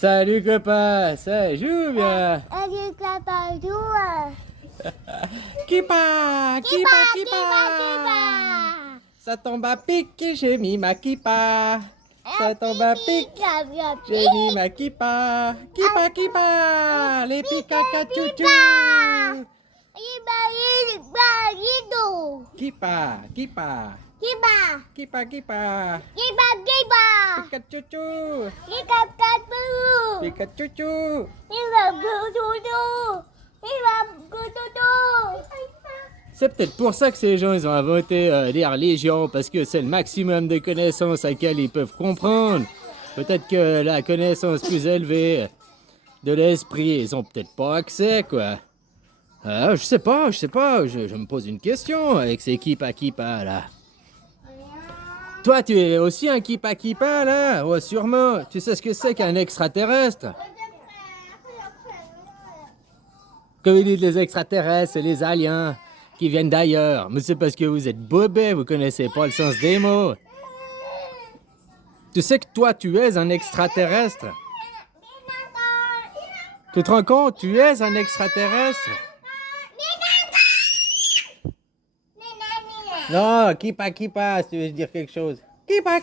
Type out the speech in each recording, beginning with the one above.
Salut copain, ça joue bien. Salut copain, joue. Kippa, kippa, kippa. Ça tombe à pic et j'ai mis ma kippa. Ça tombe à pic, j'ai mis ma kippa. Kippa, kippa, les picaca chouchou. Kippa, kippa. Kippa, kippa. Pikachu, Pikachu. C'est peut-être pour ça que ces gens ils ont inventé les religions, parce que c'est le maximum de connaissances à laquelle ils peuvent comprendre. Peut-être que la connaissance plus élevée de l'esprit, ils ont peut-être pas accès, quoi. Je sais pas, je me pose une question avec ces kippa là. Toi, tu es aussi un kippa là? Ouais, sûrement. Tu sais ce que c'est qu'un extraterrestre? Comme ils disent les extraterrestres, c'est les aliens qui viennent d'ailleurs. Mais c'est parce que vous êtes bobés, vous connaissez pas le sens des mots. Tu sais que toi, tu es un extraterrestre? Tu te rends compte? Tu es un extraterrestre? Non, kippa, si tu veux dire quelque chose. Kippa.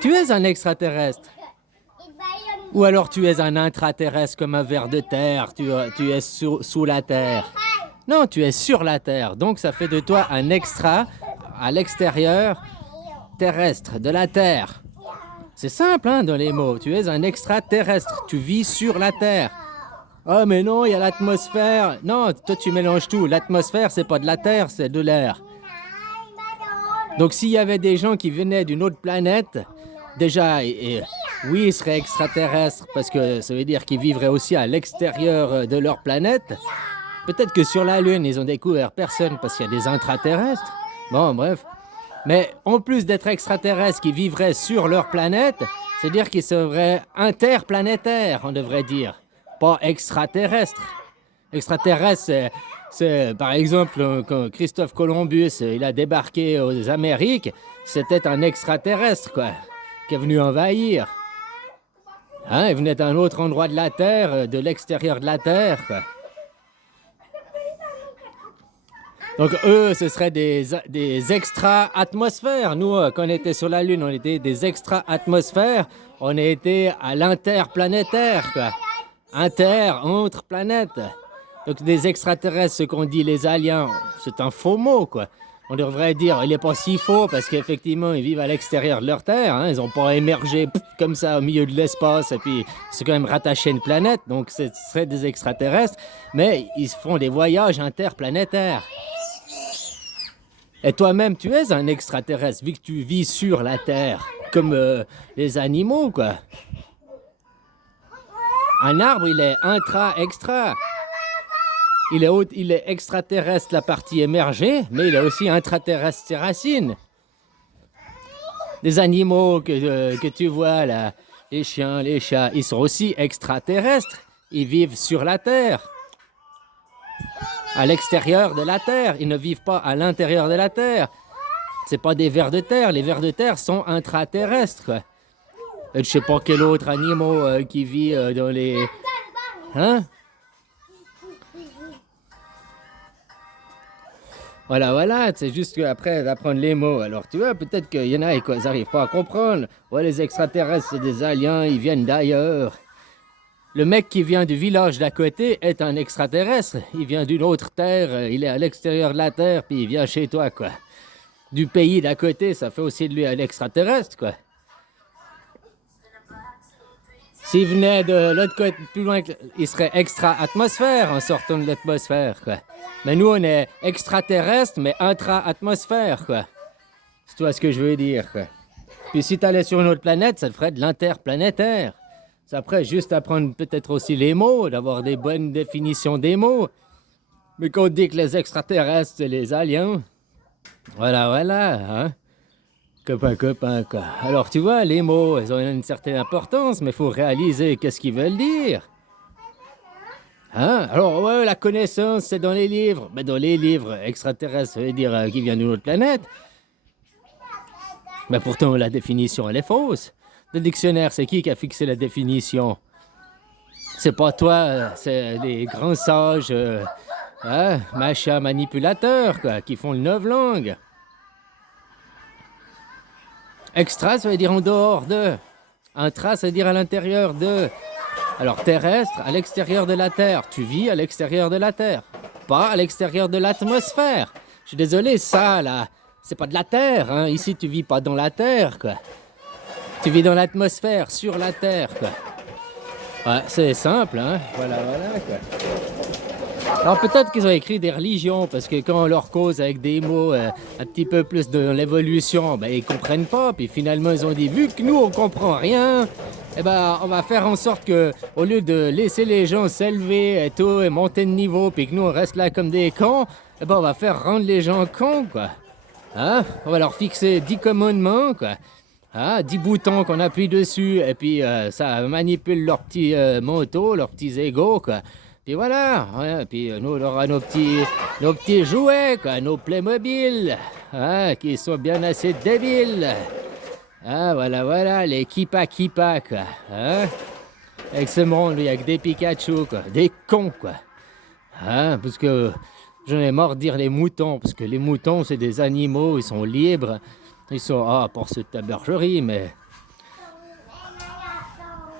Tu es un extraterrestre. Ou alors tu es un intraterrestre comme un ver de terre. Tu es sous la terre. Non, tu es sur la terre. Donc ça fait de toi un extra à l'extérieur terrestre, de la terre. C'est simple, hein, dans les mots. Tu es un extraterrestre. Tu vis sur la terre. Oh mais non, il y a l'atmosphère. Non, toi tu mélanges tout. L'atmosphère, c'est pas de la terre, c'est de l'air. Donc s'il y avait des gens qui venaient d'une autre planète, déjà, oui, ils seraient extraterrestres, parce que ça veut dire qu'ils vivraient aussi à l'extérieur de leur planète. Peut-être que sur la Lune, ils ont découvert personne, parce qu'il y a des intraterrestres. Bon, bref. Mais en plus d'être extraterrestres qui vivraient sur leur planète, c'est-à-dire qu'ils seraient interplanétaires, on devrait dire. Pas extraterrestre. Extraterrestre, c'est par exemple quand Christophe Columbus il a débarqué aux Amériques, c'était un extraterrestre quoi, qui est venu envahir. Hein, il venait d'un autre endroit de la Terre, de l'extérieur de la Terre quoi. Donc eux, ce seraient des extra-atmosphères. Nous, quand on était sur la Lune, on était des extra-atmosphères. On était à l'interplanétaire quoi. Entre planètes. Donc des extraterrestres, ce qu'on dit les aliens, c'est un faux mot quoi. On devrait dire, il n'est pas si faux parce qu'effectivement ils vivent à l'extérieur de leur Terre, hein. Ils n'ont pas émergé comme ça au milieu de l'espace et puis c'est quand même rattaché à une planète, donc ce seraient des extraterrestres, mais ils font des voyages interplanétaires. Et toi-même, tu es un extraterrestre vu que tu vis sur la Terre, comme les animaux quoi. Un arbre, il est extra. Il est extraterrestre, la partie émergée, mais il est aussi intraterrestre, ses racines. Les animaux que tu vois là, les chiens, les chats, ils sont aussi extraterrestres. Ils vivent sur la Terre. À l'extérieur de la Terre. Ils ne vivent pas à l'intérieur de la Terre. C'est pas des vers de terre. Les vers de terre sont intraterrestres. Je sais pas quel autre animal qui vit dans les... Hein? Voilà, c'est juste qu'après d'apprendre les mots, alors tu vois, peut-être qu'il y en a et qu'ils n'arrivent pas à comprendre. Ouais, les extraterrestres, c'est des aliens, ils viennent d'ailleurs. Le mec qui vient du village d'à côté est un extraterrestre. Il vient d'une autre terre, il est à l'extérieur de la terre, puis il vient chez toi, quoi. Du pays d'à côté, ça fait aussi de lui un extraterrestre, quoi. S'il venait de l'autre côté, plus loin, il serait extra-atmosphère en sortant de l'atmosphère, quoi. Mais nous, on est extraterrestres, mais intra-atmosphère, quoi. C'est toi ce que je veux dire, quoi. Puis si t'allais sur une autre planète, ça te ferait de l'interplanétaire. Ça ferait juste apprendre peut-être aussi les mots, d'avoir des bonnes définitions des mots. Mais qu'on dit que les extraterrestres, c'est les aliens. Voilà, hein. Copain, quoi. Alors, tu vois, les mots, ils ont une certaine importance, mais il faut réaliser qu'est-ce qu'ils veulent dire. Hein? Alors, ouais, la connaissance, c'est dans les livres. Mais dans les livres, extraterrestres, ça veut dire qui vient d'une autre planète. Mais pourtant, la définition, elle est fausse. Le dictionnaire, c'est qui a fixé la définition? C'est pas toi, c'est les grands sages, machins manipulateurs, quoi, qui font le neuf langues. Extra, ça veut dire en dehors de. Intra, ça veut dire à l'intérieur de. Alors terrestre, à l'extérieur de la Terre. Tu vis à l'extérieur de la Terre. Pas à l'extérieur de l'atmosphère. Je suis désolé, ça, là, c'est pas de la Terre, hein. Ici, tu vis pas dans la Terre, quoi. Tu vis dans l'atmosphère, sur la Terre, quoi. Ouais, c'est simple, hein. Voilà, quoi. Alors peut-être qu'ils ont écrit des religions, parce que quand on leur cause avec des mots un petit peu plus de l'évolution, ben ils comprennent pas. Puis finalement, ils ont dit, vu que nous, on comprend rien, eh ben, on va faire en sorte que, au lieu de laisser les gens s'élever et tout, et monter de niveau, puis que nous, on reste là comme des cons, eh ben, on va faire rendre les gens cons, quoi. Hein? On va leur fixer 10 commandements, quoi. Ah, 10 boutons qu'on appuie dessus, et puis ça manipule leurs petits manteaux, leurs petits égos, quoi. Puis voilà, ouais, puis nous, on aura nos petits jouets, quoi, nos Playmobil, hein, qui sont bien assez débiles. Ah, voilà, les Kipa, quoi, hein. Avec ce monde, avec des Pikachu, quoi, des cons, quoi. Hein, parce que j'en ai marre de dire les moutons, parce que les moutons, c'est des animaux, ils sont libres. Ils sont, pour cette bergerie, mais...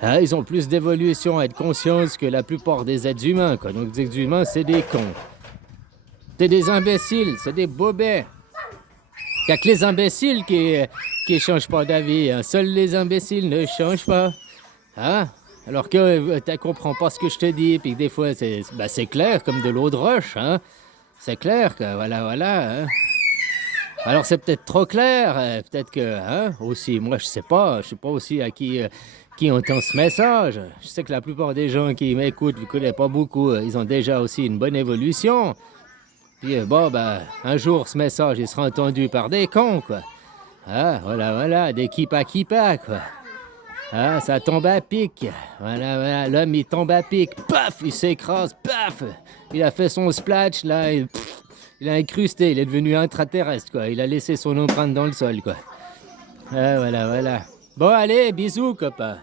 Ah, ils ont plus d'évolution et de conscience que la plupart des êtres humains, quoi. Donc, les êtres humains, c'est des cons. C'est des imbéciles, c'est des bobets. Il n'y a que les imbéciles qui changent pas d'avis, hein. Seuls les imbéciles ne changent pas. Hein? Alors que tu comprends pas ce que je te dis, puis que des fois, c'est clair, comme de l'eau de roche, hein? C'est clair que, voilà, hein? Alors c'est peut-être trop clair, peut-être que, hein, aussi, moi je sais pas aussi à qui entend ce message. Je sais que la plupart des gens qui m'écoutent, je connais pas beaucoup, ils ont déjà aussi une bonne évolution. Puis un jour ce message il sera entendu par des cons, quoi. Ah, voilà, des Kipa, quoi. Ah, ça tombe à pic. Voilà, l'homme il tombe à pic, paf, il s'écrase, paf. Il a fait son splash, là, il a incrusté, il est devenu intraterrestre, quoi. Il a laissé son empreinte dans le sol, quoi. Ah, voilà. Bon, allez, bisous, copain.